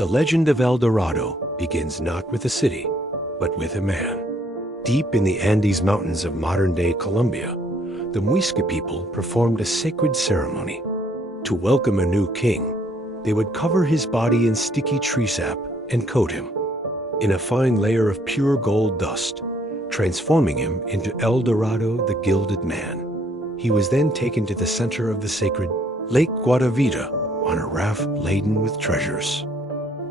The legend of El Dorado begins not with a city, but with a man. Deep in the Andes Mountains of modern-day Colombia, the Muisca people performed a sacred ceremony. To welcome a new king, they would cover his body in sticky tree sap and coat him in a fine layer of pure gold dust, transforming him into El Dorado, the Gilded Man. He was then taken to the center of the sacred Lake Guatavita on a raft laden with treasures.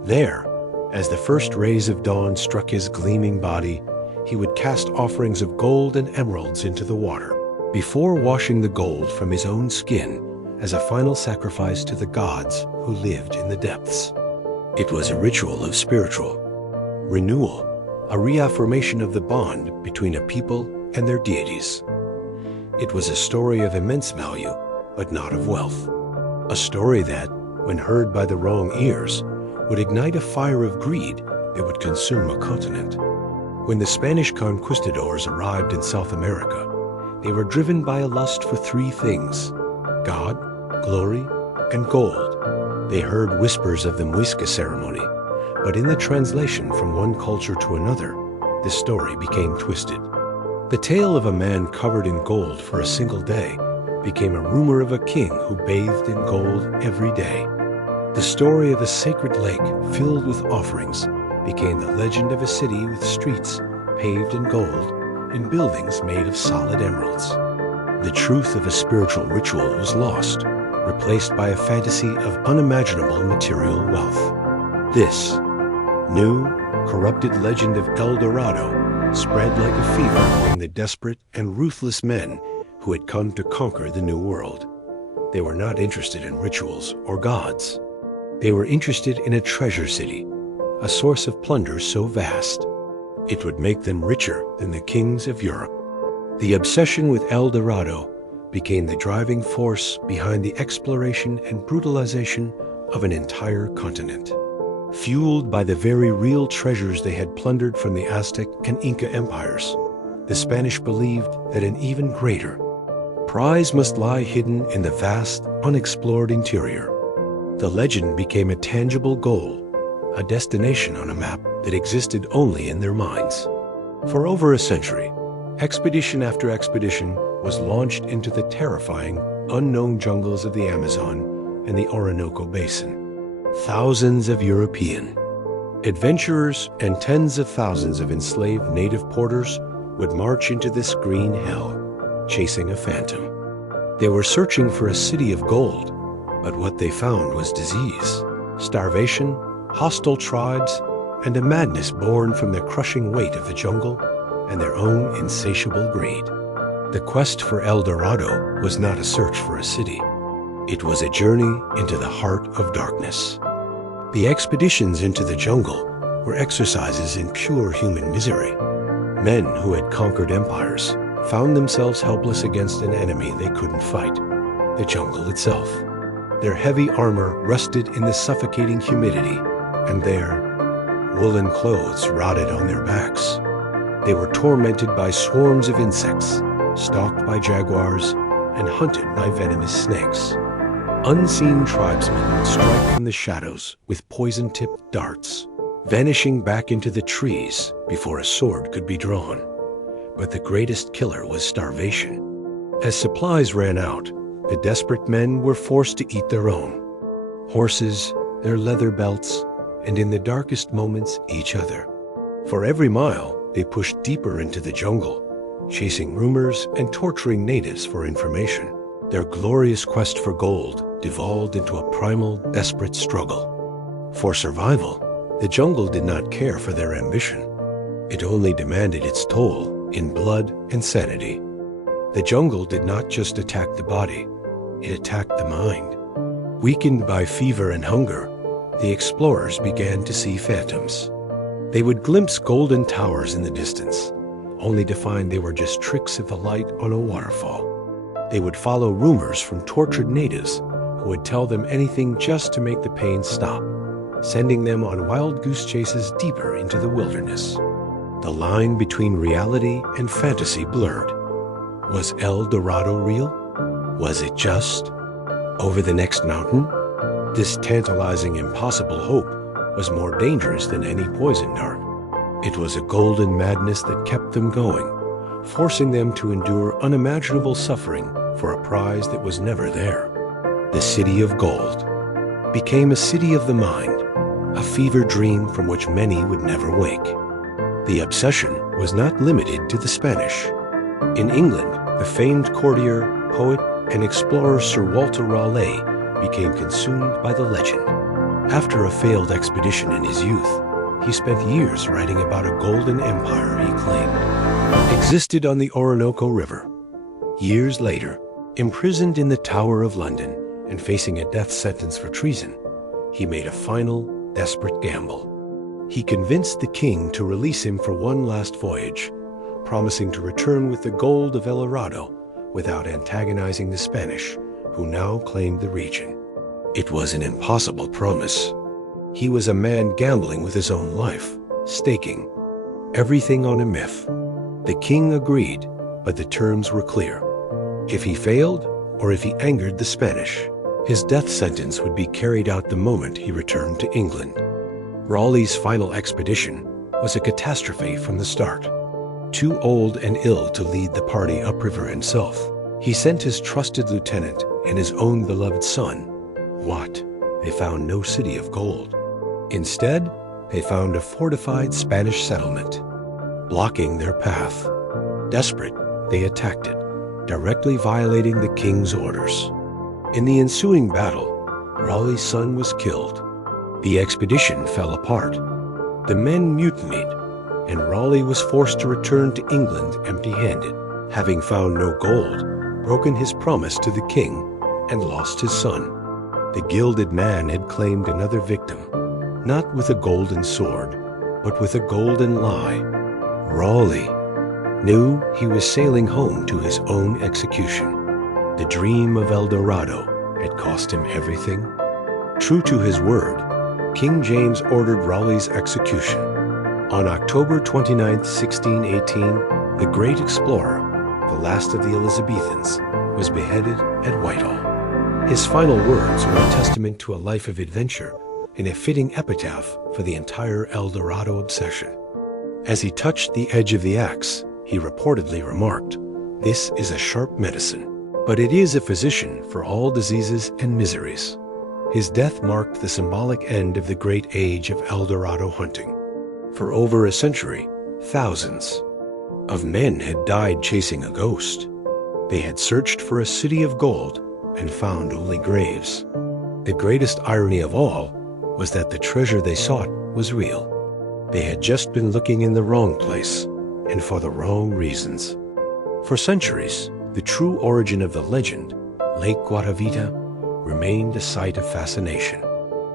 There, as the first rays of dawn struck his gleaming body, he would cast offerings of gold and emeralds into the water, before washing the gold from his own skin as a final sacrifice to the gods who lived in the depths. It was a ritual of spiritual renewal, a reaffirmation of the bond between a people and their deities. It was a story of immense value, but not of wealth. A story that, when heard by the wrong ears, would ignite a fire of greed that would consume a continent. When the Spanish conquistadors arrived in South America, they were driven by a lust for three things: God, glory, and gold. They heard whispers of the Muisca ceremony, but in the translation from one culture to another, the story became twisted. The tale of a man covered in gold for a single day became a rumor of a king who bathed in gold every day. The story of a sacred lake filled with offerings became the legend of a city with streets paved in gold and buildings made of solid emeralds. The truth of a spiritual ritual was lost, replaced by a fantasy of unimaginable material wealth. This new, corrupted legend of El Dorado spread like a fever among the desperate and ruthless men who had come to conquer the New World. They were not interested in rituals or gods. They were interested in a treasure city, a source of plunder so vast, it would make them richer than the kings of Europe. The obsession with El Dorado became the driving force behind the exploration and brutalization of an entire continent. Fueled by the very real treasures they had plundered from the Aztec and Inca empires, the Spanish believed that an even greater prize must lie hidden in the vast, unexplored interior. The legend became a tangible goal, a destination on a map that existed only in their minds. For over a century, expedition after expedition was launched into the terrifying, unknown jungles of the Amazon and the Orinoco Basin. Thousands of European adventurers and tens of thousands of enslaved native porters would march into this green hell, chasing a phantom. They were searching for a city of gold, but what they found was disease, starvation, hostile tribes, and a madness born from the crushing weight of the jungle and their own insatiable greed. The quest for El Dorado was not a search for a city. It was a journey into the heart of darkness. The expeditions into the jungle were exercises in pure human misery. Men who had conquered empires found themselves helpless against an enemy they couldn't fight, the jungle itself. Their heavy armor rusted in the suffocating humidity, and their woolen clothes rotted on their backs. They were tormented by swarms of insects, stalked by jaguars, and hunted by venomous snakes. Unseen tribesmen would strike from the shadows with poison-tipped darts, vanishing back into the trees before a sword could be drawn. But the greatest killer was starvation. As supplies ran out, the desperate men were forced to eat their own horses, their leather belts, and in the darkest moments, each other. For every mile, they pushed deeper into the jungle, chasing rumors and torturing natives for information. Their glorious quest for gold devolved into a primal, desperate struggle. For survival, the jungle did not care for their ambition. It only demanded its toll in blood and sanity. The jungle did not just attack the body, it attacked the mind. Weakened by fever and hunger, the explorers began to see phantoms. They would glimpse golden towers in the distance, only to find they were just tricks of the light on a waterfall. They would follow rumors from tortured natives who would tell them anything just to make the pain stop, sending them on wild goose chases deeper into the wilderness. The line between reality and fantasy blurred. Was El Dorado real? Was it just over the next mountain? This tantalizing, impossible hope was more dangerous than any poison dart. It was a golden madness that kept them going, forcing them to endure unimaginable suffering for a prize that was never there. The City of Gold became a city of the mind, a fever dream from which many would never wake. The obsession was not limited to the Spanish. In England, the famed courtier, poet, and explorer Sir Walter Raleigh became consumed by the legend. After a failed expedition in his youth, he spent years writing about a golden empire he claimed existed on the Orinoco River. Years later, imprisoned in the Tower of London and facing a death sentence for treason, he made a final, desperate gamble. He convinced the king to release him for one last voyage, promising to return with the gold of El Dorado without antagonizing the Spanish, who now claimed the region. It was an impossible promise. He was a man gambling with his own life, staking everything on a myth. The king agreed, but the terms were clear. If he failed, or if he angered the Spanish, his death sentence would be carried out the moment he returned to England. Raleigh's final expedition was a catastrophe from the start. Too old and ill to lead the party upriver himself, he sent his trusted lieutenant and his own beloved son. What? They found no city of gold. Instead, they found a fortified Spanish settlement, blocking their path. Desperate, they attacked it, directly violating the king's orders. In the ensuing battle, Raleigh's son was killed. The expedition fell apart. The men mutinied, and Raleigh was forced to return to England empty-handed, having found no gold, broken his promise to the king, and lost his son. The Gilded Man had claimed another victim, not with a golden sword, but with a golden lie. Raleigh knew he was sailing home to his own execution. The dream of El Dorado had cost him everything. True to his word, King James ordered Raleigh's execution. On October 29, 1618, the great explorer, the last of the Elizabethans, was beheaded at Whitehall. His final words were a testament to a life of adventure and a fitting epitaph for the entire El Dorado obsession. As he touched the edge of the axe, he reportedly remarked, "This is a sharp medicine, but it is a physician for all diseases and miseries." His death marked the symbolic end of the great age of El Dorado hunting. For over a century, thousands of men had died chasing a ghost. They had searched for a city of gold and found only graves. The greatest irony of all was that the treasure they sought was real. They had just been looking in the wrong place, and for the wrong reasons. For centuries, the true origin of the legend, Lake Guatavita, remained a site of fascination.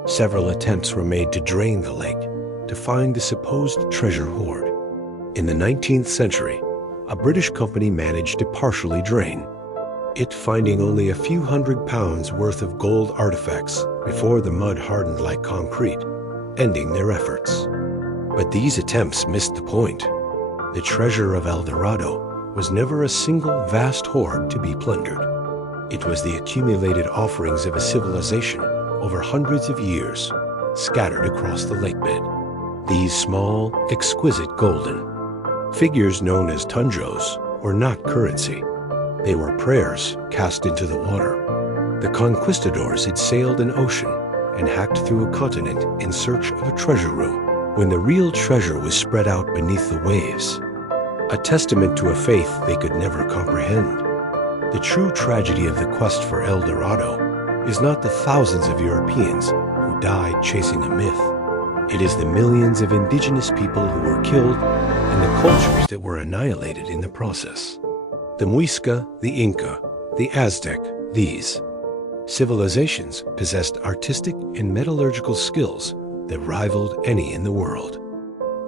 Several attempts were made to drain the lake, to find the supposed treasure hoard. In the 19th century, a British company managed to partially drain, it finding only a few £100 worth of gold artifacts before the mud hardened like concrete, ending their efforts. But these attempts missed the point. The treasure of El Dorado was never a single vast hoard to be plundered. It was the accumulated offerings of a civilization over hundreds of years, scattered across the lakebed. These small, exquisite golden figures known as tunjos were not currency. They were prayers cast into the water. The conquistadors had sailed an ocean and hacked through a continent in search of a treasure room, when the real treasure was spread out beneath the waves, a testament to a faith they could never comprehend. The true tragedy of the quest for El Dorado is not the thousands of Europeans who died chasing a myth. It is the millions of indigenous people who were killed and the cultures that were annihilated in the process. The Muisca, the Inca, the Aztec, these civilizations possessed artistic and metallurgical skills that rivaled any in the world.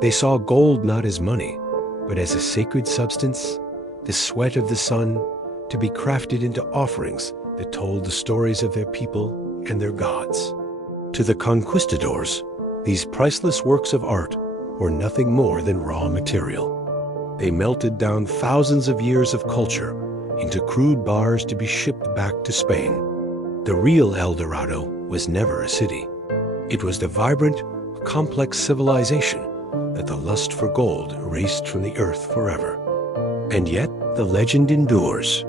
They saw gold not as money, but as a sacred substance, the sweat of the sun, to be crafted into offerings that told the stories of their people and their gods. To the conquistadors, these priceless works of art were nothing more than raw material. They melted down thousands of years of culture into crude bars to be shipped back to Spain. The real El Dorado was never a city. It was the vibrant, complex civilization that the lust for gold erased from the earth forever. And yet, the legend endures.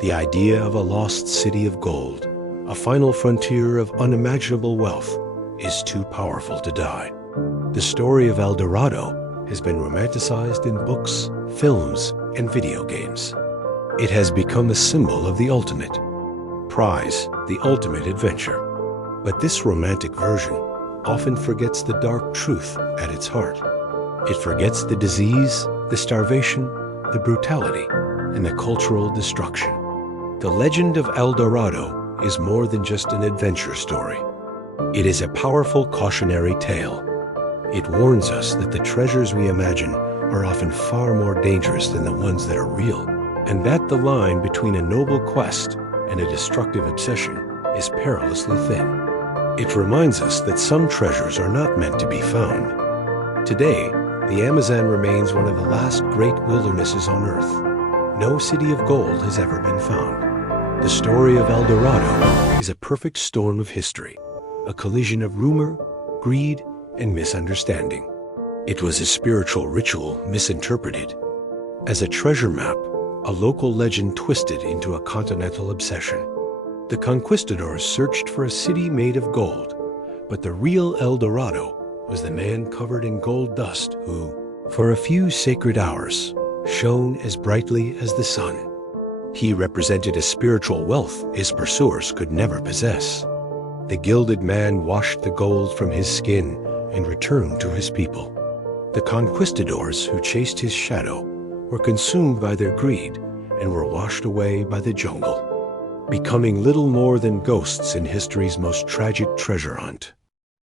The idea of a lost city of gold, a final frontier of unimaginable wealth, is too powerful to die. The story of El Dorado has been romanticized in books, films, and video games. It has become a symbol of the ultimate prize, the ultimate adventure. But this romantic version often forgets the dark truth at its heart. It forgets the disease, the starvation, the brutality, and the cultural destruction. The legend of El Dorado is more than just an adventure story. It is a powerful cautionary tale. It warns us that the treasures we imagine are often far more dangerous than the ones that are real, and that the line between a noble quest and a destructive obsession is perilously thin. It reminds us that some treasures are not meant to be found. Today, the Amazon remains one of the last great wildernesses on Earth. No city of gold has ever been found. The story of El Dorado is a perfect storm of history, a collision of rumor, greed, and misunderstanding. It was a spiritual ritual misinterpreted. As a treasure map, a local legend twisted into a continental obsession. The conquistadors searched for a city made of gold, but the real El Dorado was the man covered in gold dust who, for a few sacred hours, shone as brightly as the sun. He represented a spiritual wealth his pursuers could never possess. The Gilded Man washed the gold from his skin and returned to his people. The conquistadors who chased his shadow were consumed by their greed and were washed away by the jungle, becoming little more than ghosts in history's most tragic treasure hunt.